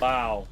Wow.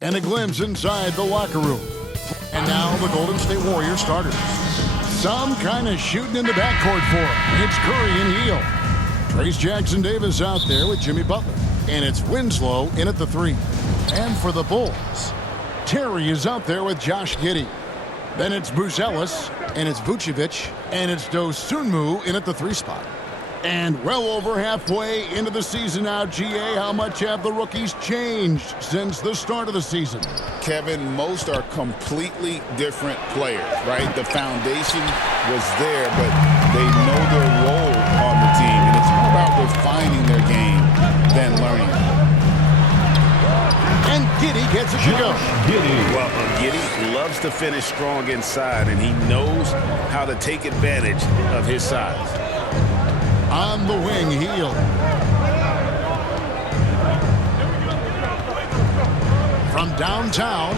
And a glimpse inside the locker room. And now the Golden State Warriors starters. Some kind of shooting in the backcourt for him. It's Curry and Hield. Trayce Jackson-Davis out there with Jimmy Butler. And it's Winslow in at the 3. And for the Bulls, Terry is out there with Josh Giddey. Then it's Bruce Ellis, and it's Vucevic, and it's Dosunmu in at the 3 spot. And well over halfway into the season now, GA, how much have the rookies changed since the start of the season? Kevin, most are completely different players, right? The foundation was there, but they know their role on the team, and it's more about refining their game than learning. And Giddey gets it to go. Well, Giddey loves to finish strong inside, and he knows how to take advantage of his size. On the wing, Hield. From downtown,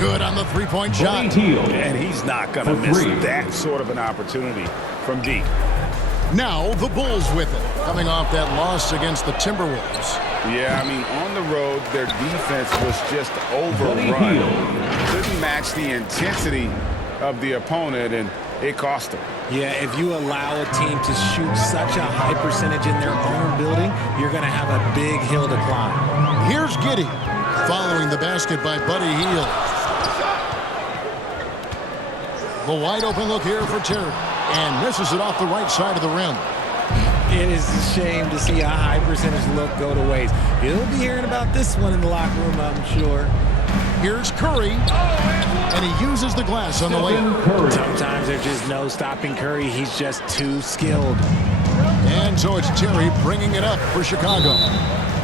good on the three-point shot. And he's not going to miss that sort of an opportunity from deep. Now the Bulls with it, coming off that loss against the Timberwolves. Yeah, I mean, on the road, their defense was just overrun. Couldn't match the intensity of the opponent, and it cost them. Yeah, if you allow a team to shoot such a high percentage in their own building, you're going to have a big hill to climb. Here's Giddey, following the basket by Buddy Hield. The wide open look here for Terry, and misses it off the right side of the rim. It is a shame to see a high percentage look go to waste. He'll be hearing about this one in the locker room, I'm sure. Here's Curry, and he uses the glass on the way. Sometimes there's just no stopping Curry. He's just too skilled. And so it's Terry bringing it up for Chicago.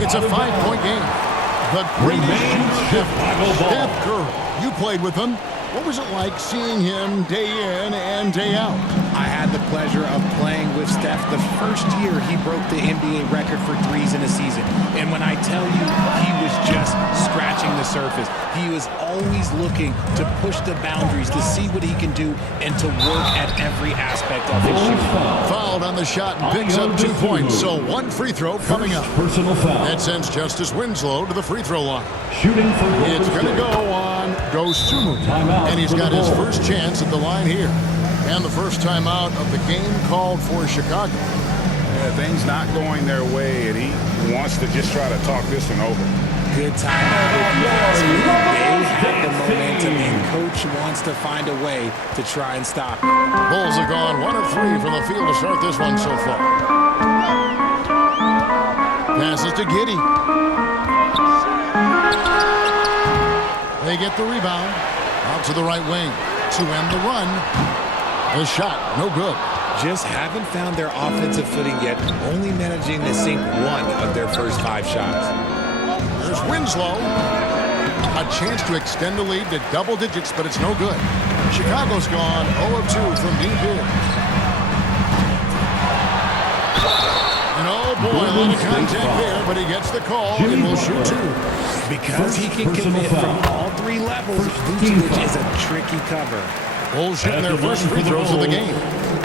It's a 5-point game. The greatest shooter ever, Steph Curry. You played with him. What was it like seeing him day in and day out? I had the pleasure of playing with Steph the first year he broke the NBA record for threes in a season. And when I tell you he was just scratching the surface, he was always looking to push the boundaries, to see what he can do, and to work at every aspect of his shooting. Fouled on the shot and picks up 2 points. So one free throw coming up. Personal foul. That sends Justice Winslow to the free throw line. Shooting for It's going to go on Dosunmu. And he's got his first chance at the line here. And the first time out of the game called for Chicago. Yeah, things not going their way, and he wants to just try to talk this one over. Good timeout if you ask me. They have the momentum, and coach wants to find a way to try and stop it. Bulls have gone 1 of 3 from the field to start this one so far. Passes to Giddey. They get the rebound. Out to the right wing. To end the run. The shot, no good. Just haven't found their offensive footing yet, only managing to sink 1 of their first 5 shots. There's Winslow. A chance to extend the lead to double digits, but it's no good. Chicago's gone 0 of 2 from deep here. And oh boy, a lot of contact there, but he gets the call and will shoot 2. Because he can commit from all 3 levels, Vucevic is a tricky cover. Bulls shooting their first free throws of the game.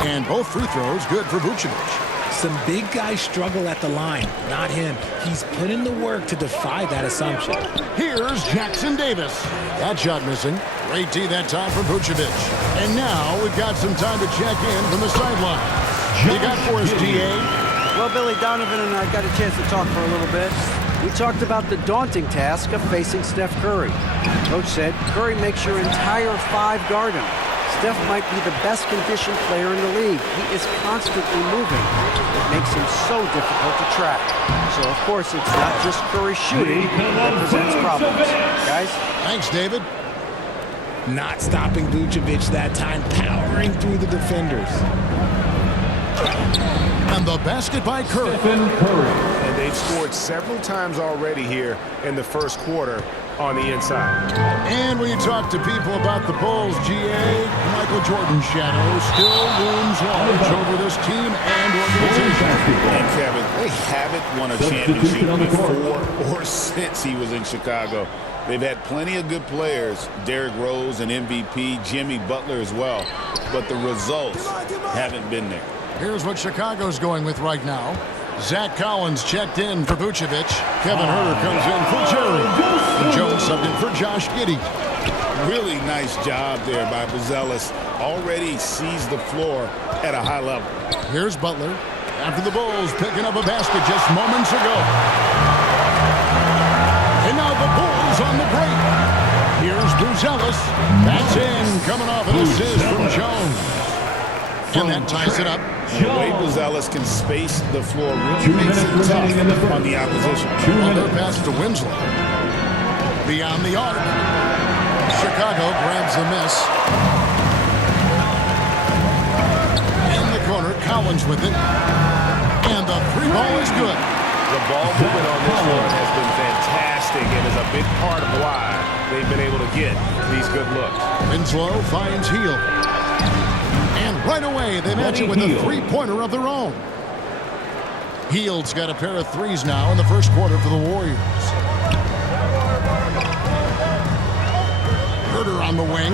And both free throws good for Vucevic. Some big guys struggle at the line, not him. He's put in the work to defy that assumption. Here's Jackson-Davis. That shot missing. Great D that time for Vucevic. And now we've got some time to check in from the sideline. You got for us, DA? Well, Billy, Donovan and I got a chance to talk for a little bit. We talked about the daunting task of facing Steph Curry. Coach said Curry makes your entire 5 guard him. Steph might be the best conditioned player in the league. He is constantly moving. It makes him so difficult to track. So, of course, it's not just Curry shooting that presents problems. Guys? Thanks, David. Not stopping Vucevic that time, powering through the defenders. And the basket by Curry. And they've scored several times already here in the first quarter on the inside. And when you talk to people about the Bulls, GA, Michael Jordan's shadow still looms large over this team and organization. And Kevin, they haven't won a championship before or since he was in Chicago. They've had plenty of good players, Derrick Rose and MVP, Jimmy Butler as well, but the results haven't been there. Here's what Chicago's going with right now. Zach Collins checked in for Vucevic. Kevin Huerter comes in for Jerry. And Jones subbed in for Josh Giddey. Really nice job there by Buzelis. Already sees the floor at a high level. Here's Butler. After the Bulls picking up a basket just moments ago. And now the Bulls on the break. Here's Buzelis. That's in. Coming off an assist from Jones. And that ties it up. The way Buzelis can space the floor really makes it tough on the opposition. Another pass to Winslow. Beyond the arc. Chicago grabs the miss. In the corner, Collins with it. And the three ball is good. The ball movement on this one has been fantastic and is a big part of why they've been able to get these good looks. Winslow finds Hield. And right away, they match it with a three-pointer of their own. Hield's got a pair of threes now in the first quarter for the Warriors. Huerter on the wing.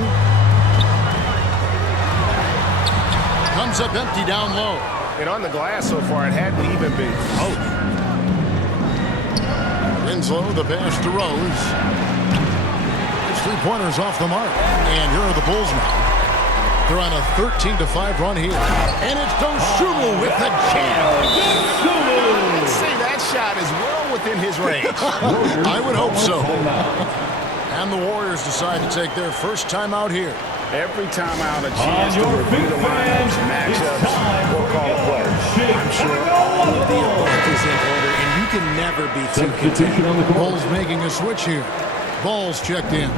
Comes up empty down low. And on the glass so far, it hadn't even been close. Winslow, the pass to Rose. It's three-pointers off the mark. And here are the Bulls now. They're on a 13-5 run here. And it's Dosunmu with the jam. I'd say that shot is well within his range. I would hope so. And the Warriors decide to take their first time out here. Every time out, a chance to review the lineups, matchups, or call a play. I'm sure all of the above is in order, and you can never be too content. Bulls making a switch here. Ball's checked in.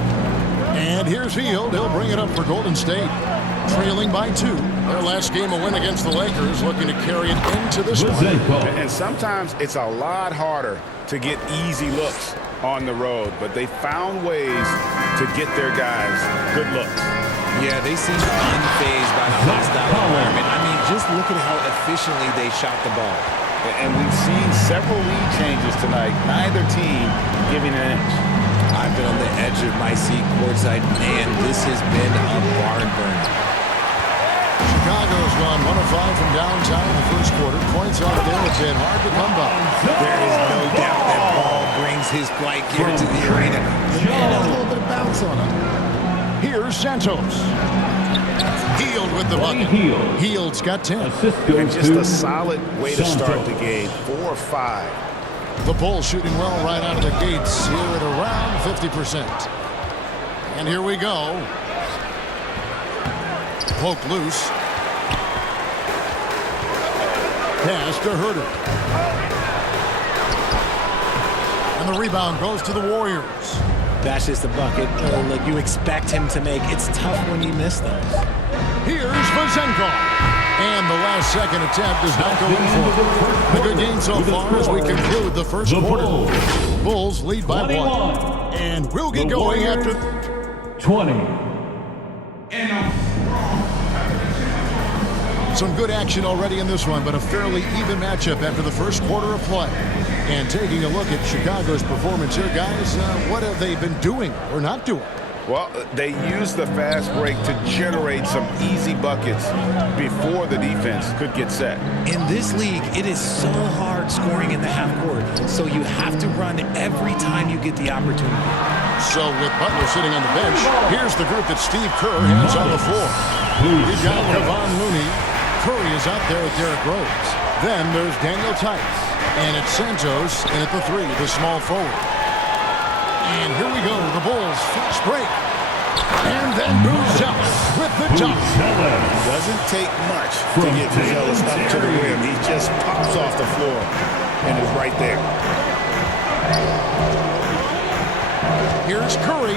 And here's Hield. He'll bring it up for Golden State. Trailing by 2. Their last game a win against the Lakers, looking to carry it into this one. And sometimes it's a lot harder to get easy looks on the road, but they found ways to get their guys good looks. Yeah, they seem unfazed by the hostile environment. I mean, just look at how efficiently they shot the ball. And we've seen several lead changes tonight. Neither team giving an inch. I've been on the edge of my seat courtside, and this has been a barn burner. Chicago's gone 1 of 5 from downtown in the first quarter. Points out there have been hard to come by. There is no doubt that ball brings his flight here to the arena. And a little bit of bounce on it. Here's Santos. Hield with the bucket. Hield's got 10. And just a solid way to start the game. 4 or 5. The Bulls shooting well right out of the gates here at around 50%. And here we go. Poke loose. Pass to Huerter. And the rebound goes to the Warriors. That's just a bucket. Look, you expect him to make. It's tough when you miss those. Here's Vezenkov. And the last second attempt does not go in for him. A good game so far as we conclude the first quarter. Bulls lead by 1. And we'll get going after 20. Some good action already in this one, but a fairly even matchup after the first quarter of play. And taking a look at Chicago's performance here, guys, what have they been doing or not doing? Well, they used the fast break to generate some easy buckets before the defense could get set. In this league, it is so hard scoring in the half court, so you have to run every time you get the opportunity. So with Butler sitting on the bench, here's the group that Steve Kerr has on the floor. You've got Kevon Looney. Curry is out there with Derrick Rose. Then there's Daniel Tice. And it's Santos in at the 3, the small forward. And here we go, the Bulls fast break. And then Buzelis with the dunk. Doesn't take much to get Buzelis up to the rim. He just pops off the floor and is right there. Here's Curry.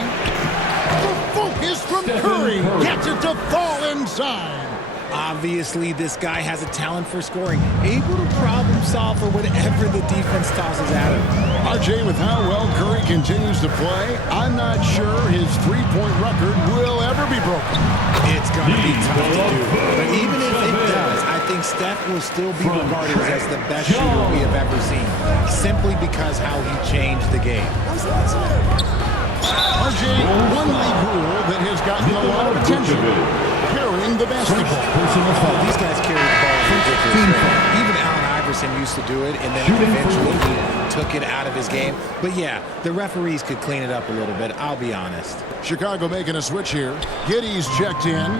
The full is from Curry. Gets it to fall inside. Obviously, this guy has a talent for scoring, able to problem solve for whatever the defense tosses at him. RJ, with how well Curry continues to play, I'm not sure his three-point record will ever be broken. It's going to be tough to do. But even if it does, I think Steph will still be regarded as the best shooter we have ever seen, simply because how he changed the game. RJ, one league rule that has gotten a lot of attention. Carrying the basketball. These guys carry the ball ridiculously. Even Allen Iverson used to do it, and then eventually he took it out of his game. But yeah, the referees could clean it up a little bit, I'll be honest. Chicago making a switch here. Giddey's checked in.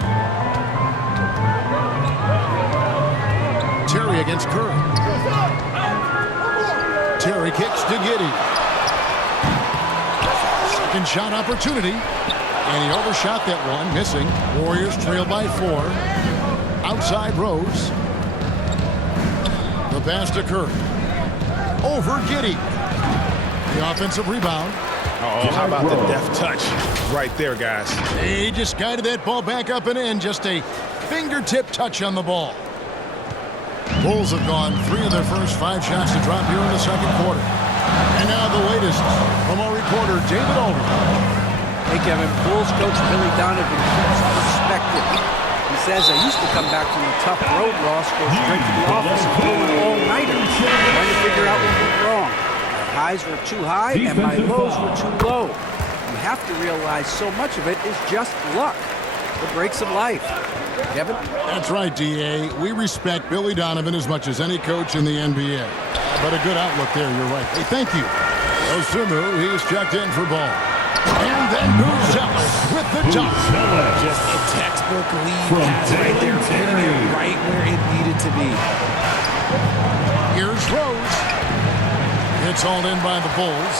Terry against Curry. Terry kicks to Giddey. Second shot opportunity. And he overshot that one, missing. Warriors trail by 4. Outside Rose. The pass to Curry. Over Giddey. The offensive rebound. Oh, how about the deft touch right there, guys? He just guided that ball back up and in. Just a fingertip touch on the ball. Bulls have gone 3 of their first 5 shots to drop here in the second quarter. And now the latest from our reporter, David Aldridge. Hey, Kevin, Bulls coach Billy Donovan keeps perspective. He says, I used to come back from a tough road loss, go straight to the office and do an all-nighter, trying to figure out what went wrong. My highs were too high and my lows were too low. You have to realize so much of it is just luck, the breaks of life. Kevin? That's right, D.A. We respect Billy Donovan as much as any coach in the NBA. But a good outlook there, you're right. Hey, thank you. Osumu, he's checked in for ball. And then Buzelis with the dunk. Just a textbook lead pass right there, putting it right where it needed to be. Here's Rose. It's hauled in by the Bulls.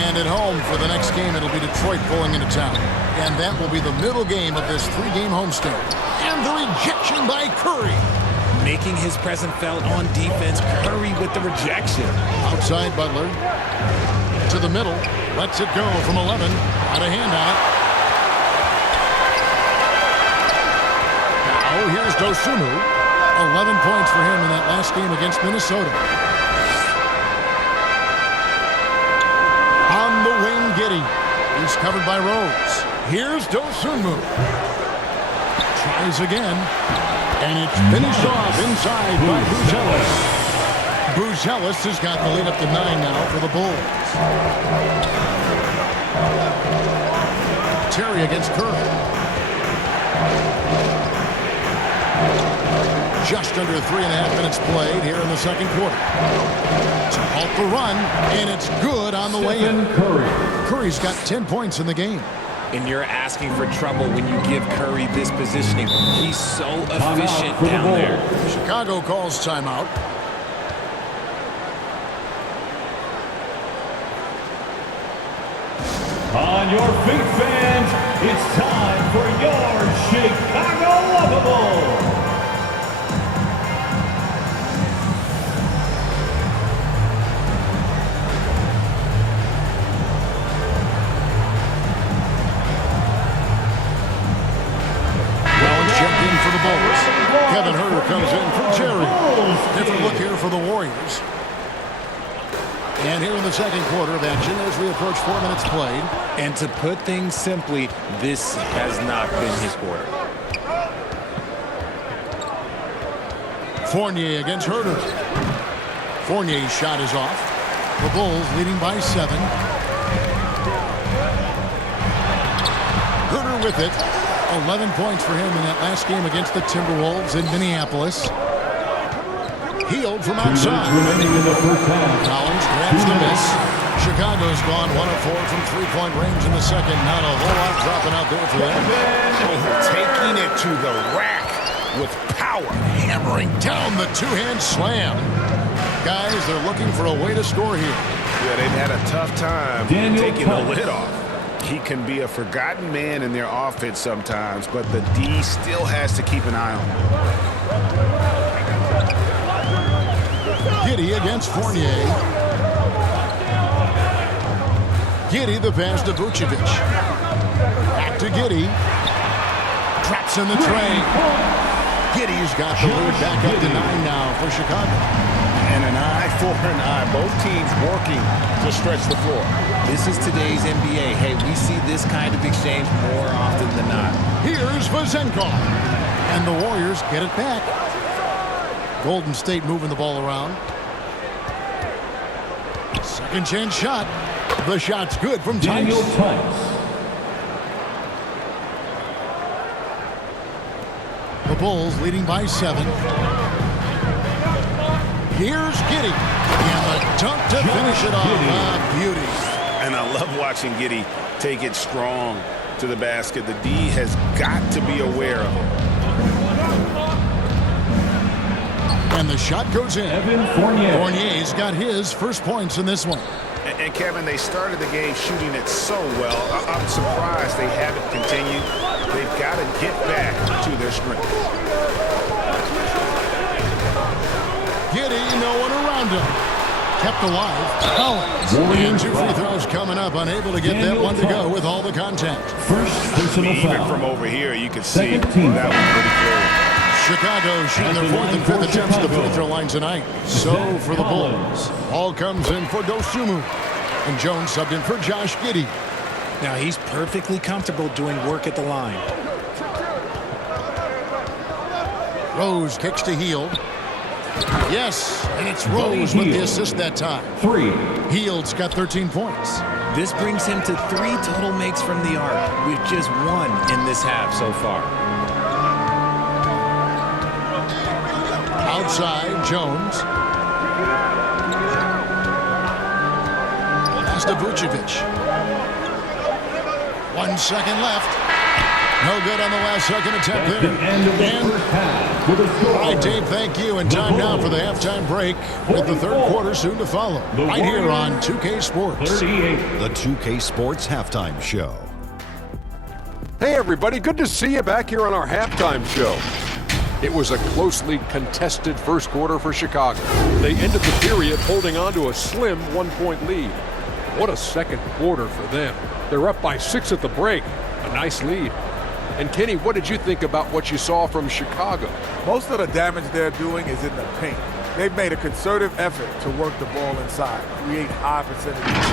And at home for the next game, it'll be Detroit pulling into town. And that will be the middle game of this 3-game homestand. And the rejection by Curry. Making his presence felt on defense. Curry with the rejection. Outside Butler. To the middle. Lets it go from 11. Out of hand on it. Now here's Dosunmu. 11 points for him in that last game against Minnesota. On the wing, Giddey. He's covered by Rose. Here's Dosunmu. Tries again. And it's finished off inside by Buzelis. Buzelis has got the lead up to 9 now for the Bulls. Terry against Curry. Just under 3.5 minutes played here in the second quarter. To halt the run, and it's good on the way in. Curry's got 10 points in the game. And you're asking for trouble when you give Curry this positioning. He's so efficient down there. Chicago calls timeout. On your feet, fans, it's time for your Chicago Lovables. Checked in for the Bulls. Kevin Huerter comes in for Terry. Different look here for the Warriors. And here in the second quarter of action as we approach 4 minutes played. And to put things simply, this has not been his quarter. Fournier against Huerter. Fournier's shot is off. The Bulls leading by 7. Huerter with it. 11 points for him in that last game against the Timberwolves in Minneapolis. Healed from outside. Collins grabs the miss. Chicago's gone 1 of 4 from 3-point range in the second. Not a whole lot dropping out there for them. Taking it to the rack with power. Hammering down the two-hand slam. Guys, they're looking for a way to score here. Yeah, they've had a tough time taking the lid off. He can be a forgotten man in their offense sometimes, but the D still has to keep an eye on him. Giddey against Fournier. Giddey the pass to Vucevic. Back to Giddey. Traps in the train. Giddey's got the lead back up to 9 now for Chicago. And an eye for an eye. Both teams working to stretch the floor. This is today's NBA. Hey, we see this kind of exchange more often than not. Here's Vezenkov. And the Warriors get it back. Golden State moving the ball around. Second chance shot. The shot's good from Daniel Tice. Tice. The Bulls leading by 7. Here's Giddey. And the dunk to finish it off. Ah, beauty. And I love watching Giddey take it strong to the basket. The D has got to be aware of it. And the shot goes in. Evan Fournier. Fournier's got his first points in this one. And Kevin, they started the game shooting it so well. I'm surprised they haven't continued. They've got to get back to their strength. Giddey, no one around him. Kept alive. Collins. And 2 free throws coming up. Unable to get that one to go with all the contact. First personal Even foul. from over here, you can see Second team that was pretty clear. Chicago shooting their 4th and 5th attempts at the free throw line tonight. So for the Bulls. Ball comes in for Dosunmu. And Jones subbed in for Josh Giddey. Now he's perfectly comfortable doing work at the line. Rose kicks to Hield. Yes, and it's Rose with the assist that time. 3. Hield's got 13 points. This brings him to 3 total makes from the arc, with just 1 in this half so far. Outside, Jones. Pass to Vucevic. 1 second left. No good on the last second attempt At there. the end of the first half. With a score. All right, Dave, thank you. And time now for the halftime break with the third quarter soon to follow. Right here on 2K Sports. 38. The 2K Sports Halftime Show. Hey everybody, good to see you back here on our halftime show. It was a closely contested first quarter for Chicago. They ended the period holding on to a slim 1-point lead. What a second quarter for them. They're up by 6 at the break. A nice lead. And Kenny, what did you think about what you saw from Chicago? Most of the damage they're doing is in the paint. They've made a concerted effort to work the ball inside, create high percentages.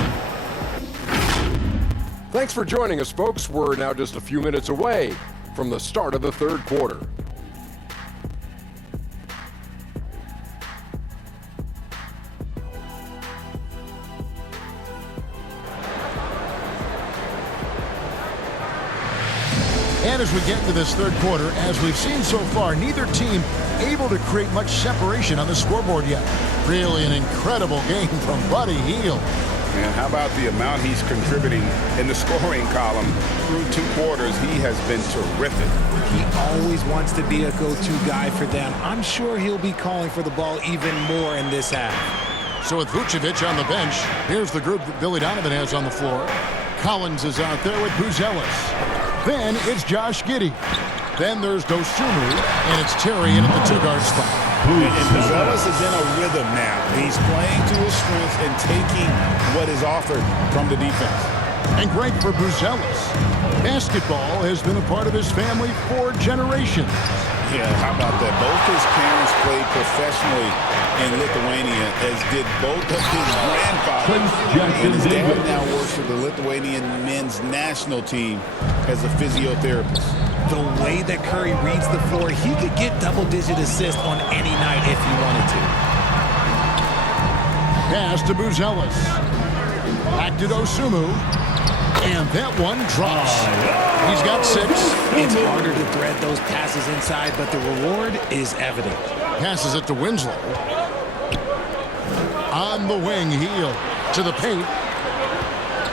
Thanks for joining us, folks. We're now just a few minutes away from the start of the third quarter. And as we get to this third quarter, as we've seen so far, neither team able to create much separation on the scoreboard yet. Really an incredible game from Buddy Hield. And how about the amount he's contributing in the scoring column through 2 quarters? He has been terrific. He always wants to be a go-to guy for them. I'm sure he'll be calling for the ball even more in this half. So with Vucevic on the bench, here's the group that Billy Donovan has on the floor. Collins is out there with Buzelis. Then it's Josh Giddey. Then there's Dosunmu, and it's Terry in at the 2-guard spot. And Buzelis is in a rhythm now. He's playing to his strengths and taking what is offered from the defense. And great for Buzelis. Basketball has been a part of his family for generations. Yeah, how about that? Both his parents played professionally in Lithuania, as did both of his grandfathers. And his dad now works for the Lithuanian men's national team as a physiotherapist. The way that Curry reads the floor, he could get double-digit assists on any night if he wanted to. Pass to Buzelis. Back to Dosunmu. And that one drops. He's got 6. It's harder to thread those passes inside, but the reward is evident. Passes it to Winslow. On the wing, Hield to the paint.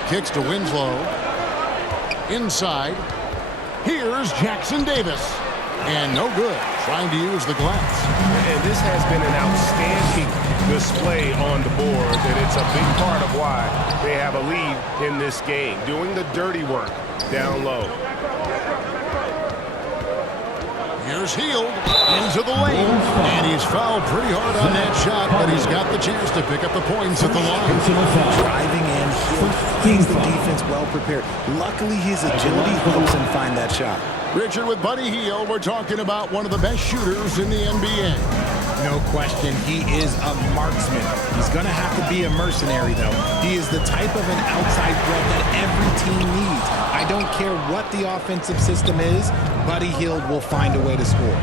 Kicks to Winslow. Inside. Here's Jackson Davis. And no good. Trying to use the glass. And this has been an outstanding display on the board, and it's a big part of why they have a lead in this game, doing the dirty work down low. Here's Here's Hield into the lane. And he's fouled pretty hard on that shot, but he's got the chance to pick up the points at the line. Driving in, Hield the defense well prepared. Luckily, his agility helps him find that shot. Richard, with Buddy Hield, we're talking about one of the best shooters in the NBA. No question, he is a marksman. He's going to have to be a mercenary, though. He is the type of an outside threat that every team needs. I don't care what the offensive system is, Buddy Hield will find a way to score.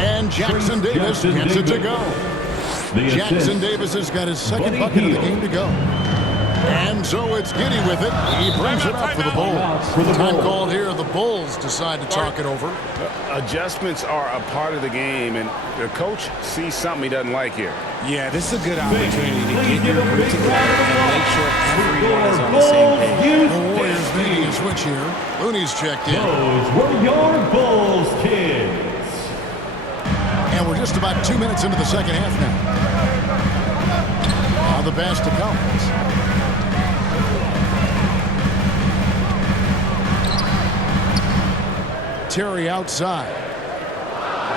And Jackson Davis gets it to go. Jackson Davis has got his second bucket of the game to go. And so it's Giddey with it. He brings it up for the Bulls. Time called here. The Bulls decide to talk it over. Adjustments are a part of the game, and the coach sees something he doesn't like here. Yeah, this is a good opportunity to get your group together and make sure everyone is on the same page. The Warriors making a switch here. Looney's checked in. Those were your Bulls kids. And we're just about 2 minutes into the second half now. Now the pass to Collins. Terry outside.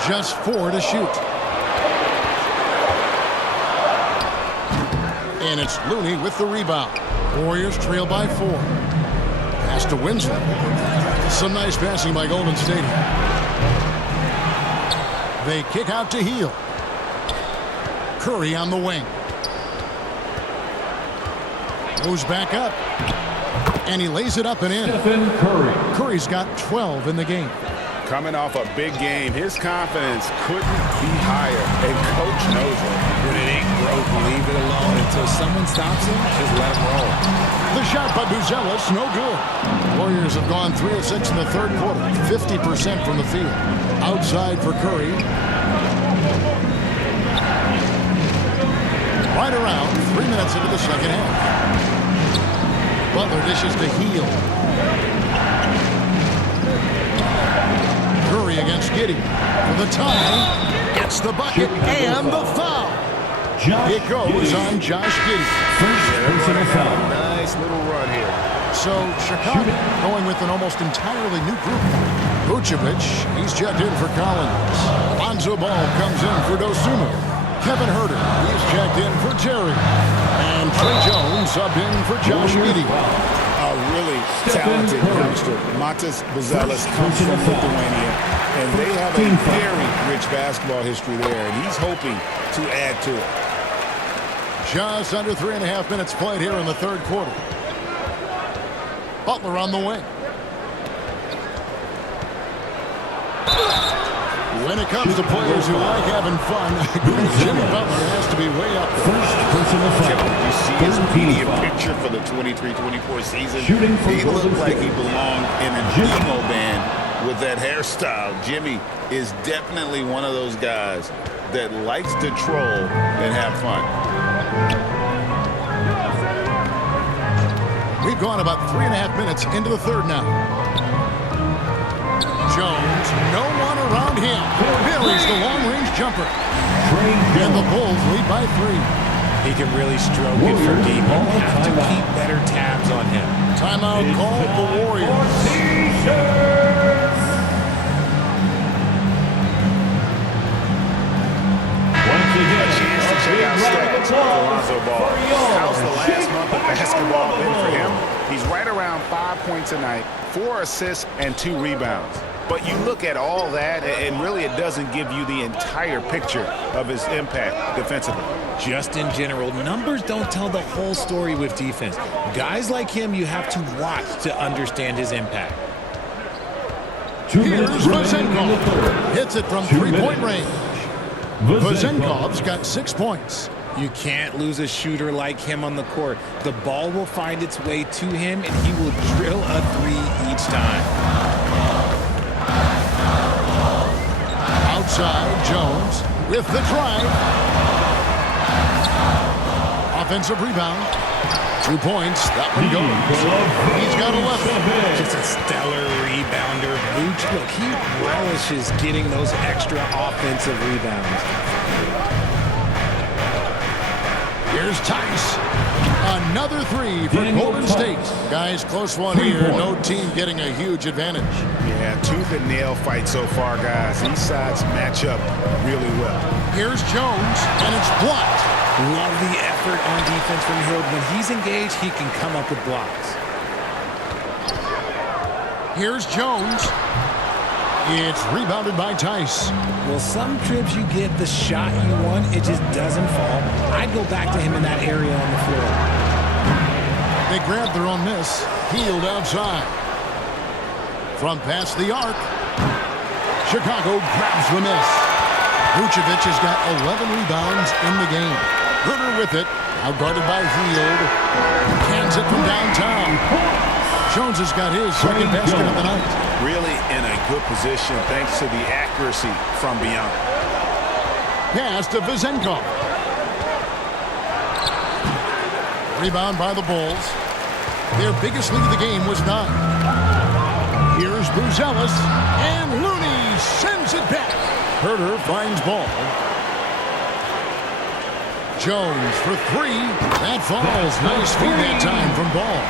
Just 4 to shoot. And it's Looney with the rebound. Warriors trail by 4. Pass to Winslow. Some nice passing by Golden State. They kick out to Hield. Curry on the wing. Goes back up. And he lays it up and in. Stephen Curry. Curry's got 12 in the game. Coming off a big game, his confidence couldn't be higher, and coach knows it. When it ain't broke, leave it alone until someone stops him. Just let him roll. The shot by Buzelis, no good. Warriors have gone 3 of 6 in the third quarter, 50% from the field. Outside for Curry. Right around 3 minutes into the second half. Butler dishes to Hield. Curry against Giddey for the tie. Gets the bucket and the foul. It goes on Josh Giddey. First personal foul. Nice little run here. So Chicago going with an almost entirely new group. Vucevic, he's checked in for Collins. Lonzo Ball comes in for Dosunmu. Kevin Huerter, he's checked in for Terry. And Trey Jones subbed in for Josh Giddey. A really talented youngster. Matas Buzelis comes from Lithuania, and they have a very rich basketball history there, and he's hoping to add to it. Just under 3.5 minutes played here in the third quarter. Butler on the wing. When it comes to players who like having fun, Jimmy Butler has to be way up there. First personal foul. Did you see his media picture for the 23-24 season? Shooting from He looked Golden like State. he belonged in an emo band with that hairstyle. Jimmy is definitely one of those guys that likes to troll and have fun. We've gone about 3.5 minutes into the third now. Jones, no one around him. Buries the long-range jumper. And the Bulls lead by 3. He can really stroke it for deep. You have to keep better tabs on him. Timeout called the Warriors. Check out stats for Lonzo Ball. How's the last month of basketball been for him? He's right around 5 points a night, 4 assists, and 2 rebounds. But you look at all that, and really it doesn't give you the entire picture of his impact defensively. Just in general, numbers don't tell the whole story with defense. Guys like him, you have to watch to understand his impact. Here's Vezenkov. Hits it from 3-point range. Vezenkov's got 6 points. You can't lose a shooter like him on the court. The ball will find its way to him, and he will drill a 3 each time. Outside, Jones with the drive. Offensive rebound. 2 points. That one goes. He's got 11. Just a stellar rebounder. Vooch, look, he relishes getting those extra offensive rebounds. Here's Tice. Another 3 for Golden State. Guys, close one here. No team getting a huge advantage. Yeah, tooth and nail fight so far, guys. These sides match up really well. Here's Jones, and it's blocked. Love the effort on defense from Hill. When he's engaged, he can come up with blocks. Here's Jones. It's rebounded by Tice. Well, some trips you get the shot you want, it just doesn't fall. I'd go back to him in that area on the floor. They grab their own miss. Healed outside. From past the arc. Chicago grabs the miss. Vucevic has got 11 rebounds in the game. Herter with it. Now guarded by Hield. Cans it from downtown. Jones has got his second basket of the night. Really in a good position thanks to the accuracy from beyond. Pass to Vizenko. Rebound by the Bulls. Their biggest lead of the game was 9. Here's Buzelis, and Looney sends it back. Herter finds ball. Jones for 3. That falls. Nice feed that time from Ball.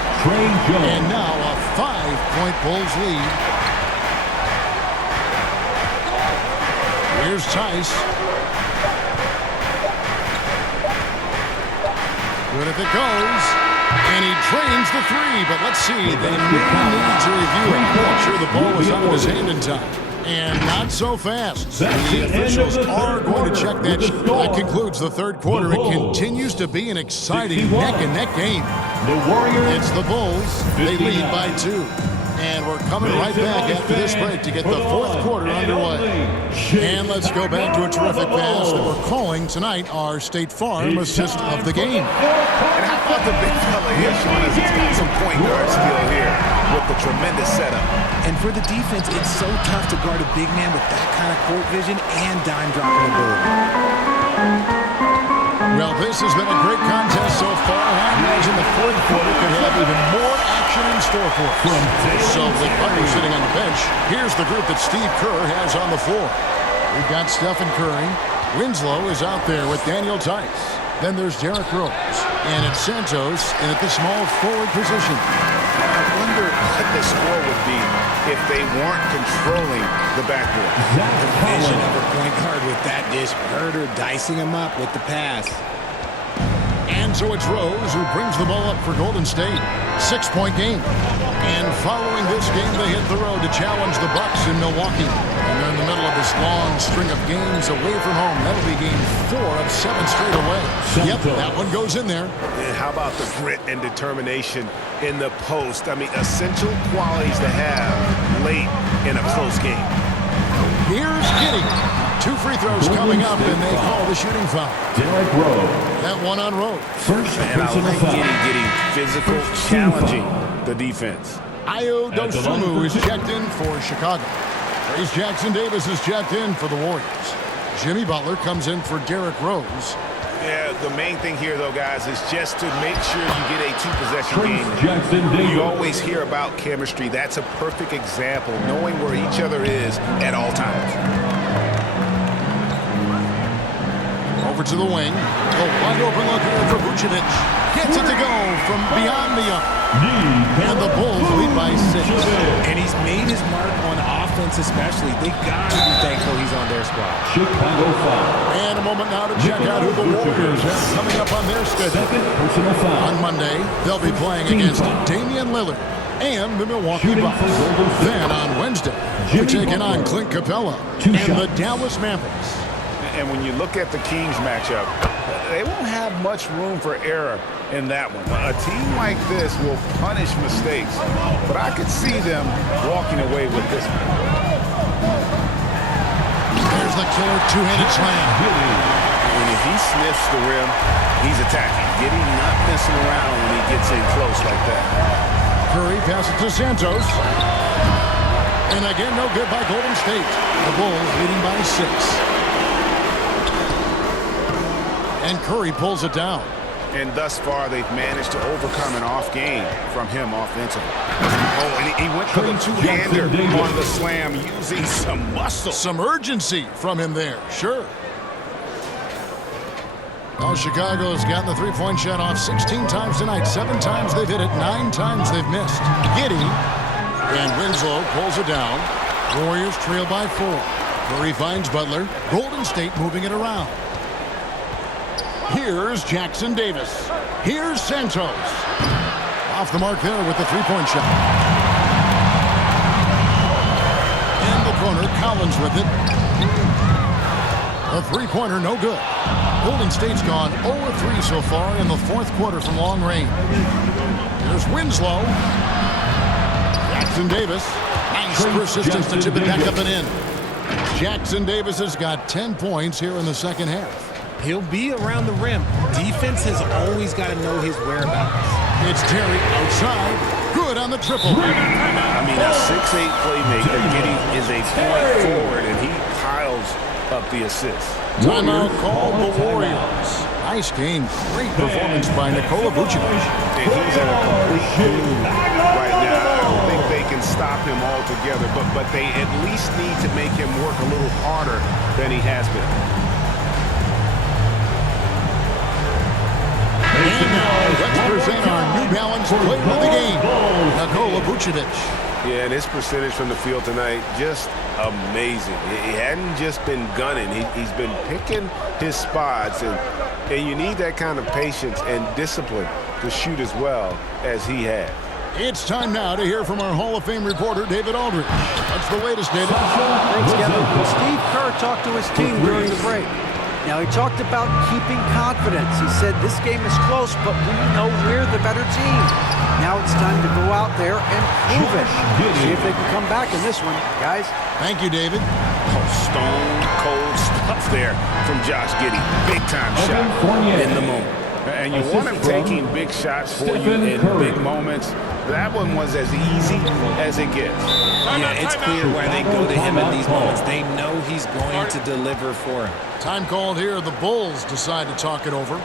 And now a 5-point Bulls lead. Here's Tice. Good if it goes. And he drains the 3, but let's see. They may need to review it. I'm not sure the ball was out of his hand in time. And not so fast. The officials are going to check that. That concludes the third quarter. It continues to be an exciting neck-and-neck game. It's the Bulls. They lead by 2. And we're coming right back after this break to get the fourth quarter underway. And let's go back to a terrific pass that we're calling tonight our State Farm assist of the game. And how about the big fella here, Sean, as he's got some point guard skill here with the tremendous setup. And for the defense, it's so tough to guard a big man with that kind of court vision and dime dropping ability. Well, this has been a great contest so far. I imagine the fourth quarter could have even more action in store for us. So with Butler sitting on the bench, here's the group that Steve Kerr has on the floor. We've got Stephen Curry. Winslow is out there with Daniel Tice. Then there's Derrick Rose. And it's Santos at the small forward position. I wonder what the score would be if they weren't controlling the backboard. The vision of a point guard with that dish. Herter dicing him up with the pass. And so it's Rose who brings the ball up for Golden State. 6-point game. And following this game, they hit the road to challenge the Bucks in Milwaukee. And they're in the middle of this long string of games away from home. That'll be game 4 of 7 straight away. Yep, that one goes in there. And how about the grit and determination in the post? I mean, essential qualities to have late in a close game. Here's Giddey. 2 free throws coming up, and they call the shooting foul. Derrick Rose. That one on Rose. First And I personal like foul. getting physical, challenging the defense. Ayo Dosunmu is checked in for Chicago. Trace Jackson-Davis is checked in for the Warriors. Jimmy Butler comes in for Derrick Rose. Yeah, the main thing here, though, guys, is just to make sure you get a 2-possession game. Jackson-Davis. You always hear about chemistry. That's a perfect example, knowing where each other is at all times. Over to the wing. A wide open look here for Vucevic. Gets it to go from beyond the arc. And the Bulls lead by 6. And he's made his mark on offense especially. They got to be thankful he's on their squad. Chicago foul. And a moment now to check out who the Warriors have coming up on their schedule. Second personal foul. On Monday, they'll be playing against Damian Lillard and the Milwaukee Shooting Bucks. for Golden State. Then on Wednesday, they're taking on Clint Capella 2 and shots. the Dallas Mavericks. And when you look at the Kings matchup, they won't have much room for error in that one. A team like this will punish mistakes, but I could see them walking away with this one. There's the killer two-handed slam. And if he sniffs the rim, he's attacking. Giddey not messing around when he gets in close like that. Curry passes to Santos. And again, no good by Golden State. The Bulls leading by 6. And Curry pulls it down. And thus far, they've managed to overcome an off game from him offensively. Oh, and he went for the two-hander on the slam using some muscle. Some urgency from him there, sure. Well, Chicago's gotten the three-point shot off 16 times tonight. 7 times they've hit it, 9 times they've missed. Giddey, and Winslow pulls it down. Warriors trail by 4. Curry finds Butler. Golden State moving it around. Here's Jackson Davis. Here's Santos. Off the mark there with the three-point shot. In the corner, Collins with it. A three-pointer, no good. Golden State's gone 0-3 so far in the fourth quarter from long range. There's Winslow. Jackson Davis. Nice persistence to tip it back up and in. Jackson Davis has got 10 points here in the second half. He'll be around the rim. Defense has always got to know his whereabouts. It's Terry outside. Good on the triple. I mean, a 6'8" playmaker. Giddey is a point forward, and he piles up the assists. Timeout called the Warriors. Nice game. Great performance by Nikola Vucevic. And he's in a complete mood right now. I don't think they can stop him altogether, but they at least need to make him work a little harder than he has been. And now, let's present our New Balance player of the game, Nikola Vucevic. Yeah, and his percentage from the field tonight, just amazing. He hadn't just been gunning. He's been picking his spots, and you need that kind of patience and discipline to shoot as well as he had. It's time now to hear from our Hall of Fame reporter, David Aldridge. What's the latest, David? Thanks, Kevin. Steve Kerr talked to his team during the break. Now, he talked about keeping confidence. He said this game is close, but we know we're the better team. Now it's time to go out there and prove it. See if they can come back in this one, guys. Thank you, David. Oh, stone cold stuff there from Josh Giddey. Big time shot in the moment. And you want him taking big shots for you in big moments. That one was as easy as it gets. Yeah, it's clear why they go to him in these moments. They know he's going to deliver for him. Time called here. The Bulls decide to talk it over.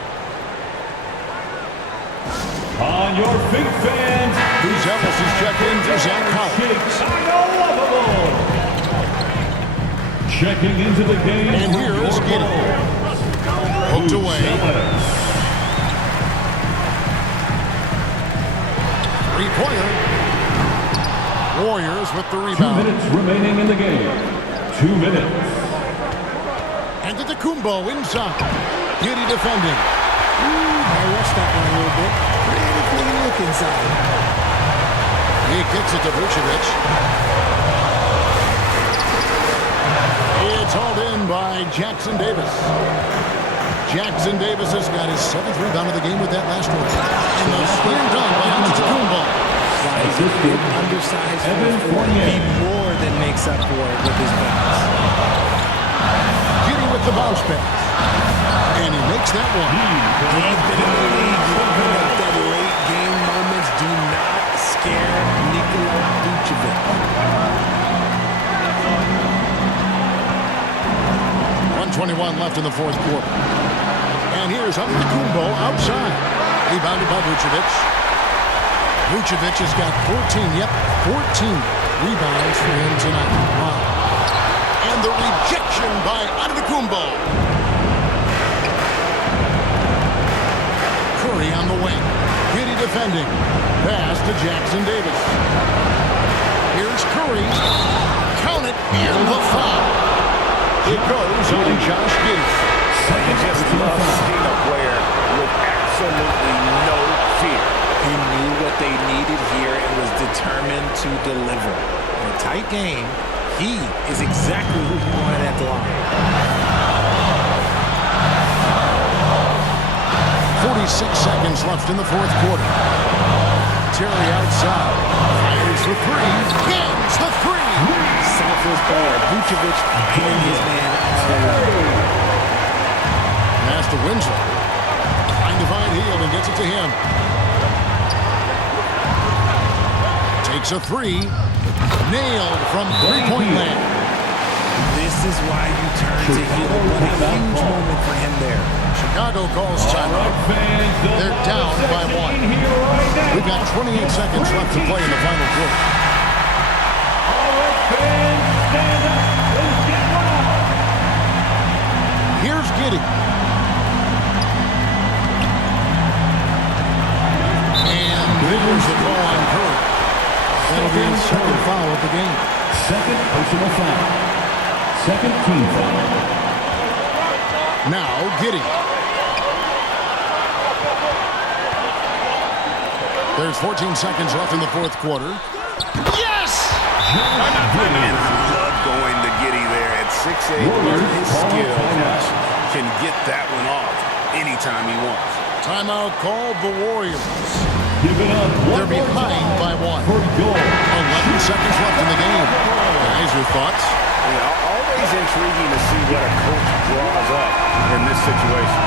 On your feet, fans. Bruce Ellis is checked in for Zach Collins. Checking into the game. And here is Giddey. Hooked away. Three-pointer. Warriors with the 2 rebound. minutes remaining in the game. 2 minutes. And to the Kumbo inside. Giddey defending. I rushed that one a little bit. Pretty clean look inside. He kicks it to Vucevic. It's hauled in by Jackson Davis. Jackson Davis has got his 7th rebound of the game with that last one. And the slam dunk by Antetokounmpo. He's a big, undersized forward. He more than makes up for it with his bounce. Giddey with the bounce pass. And he makes that one. He's been in the league long enough that late game moments do not scare Nikola Vucevic. 1:21 left in the fourth quarter. And here's Antetokounmpo outside. Rebounded by Vucevic. Vucevic has got 14 rebounds for him tonight. Wow. And the rejection by Antetokounmpo. Curry on the wing. Giddey defending. Pass to Jackson Davis. Here's Curry. Count it and the foul. It goes on Josh Giddey. You just love seeing a player with absolutely no fear. He knew what they needed here and was determined to deliver. In a tight game, he is exactly who you wanted at the line. 46 seconds left in the fourth quarter. Terry outside. Fires the three. Gets the three. Selfless player. Vucevic getting his man out of the way. Pass to Winslow. Trying to find Hield and gets it to him. Takes a three. Nailed from three-point land. This is why you turn to Hield. What a huge moment for him there. Chicago calls timeout. They're down by 1. We've got 28 seconds left to play in the final quarter. All right, fans, stand up. Let's get loud. Here's Giddey. And there's the call on Curry. That'll be his second foul of the game. Second personal foul. Second team foul. Now Giddey. There's 14 seconds left in the fourth quarter. Yes! And I love going to Giddey there at 6'8". His skill can get that one off anytime he wants. Timeout called the Warriors. Give it up. They're behind by one. 11 seconds left in the game. Guys, your thoughts? Always intriguing to see what a coach draws up in this situation.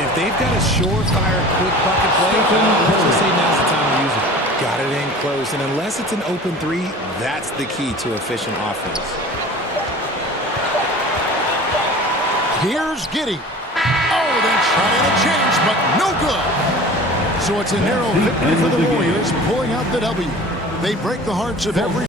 If they've got a surefire, quick bucket play, let's just say now's the time to use it. Got it in close, and unless it's an open three, that's the key to efficient offense. Here's Giddey. Oh, that shot had a chance, but no good. So it's a narrow victory for the Warriors, pulling out the W. They break the hearts of every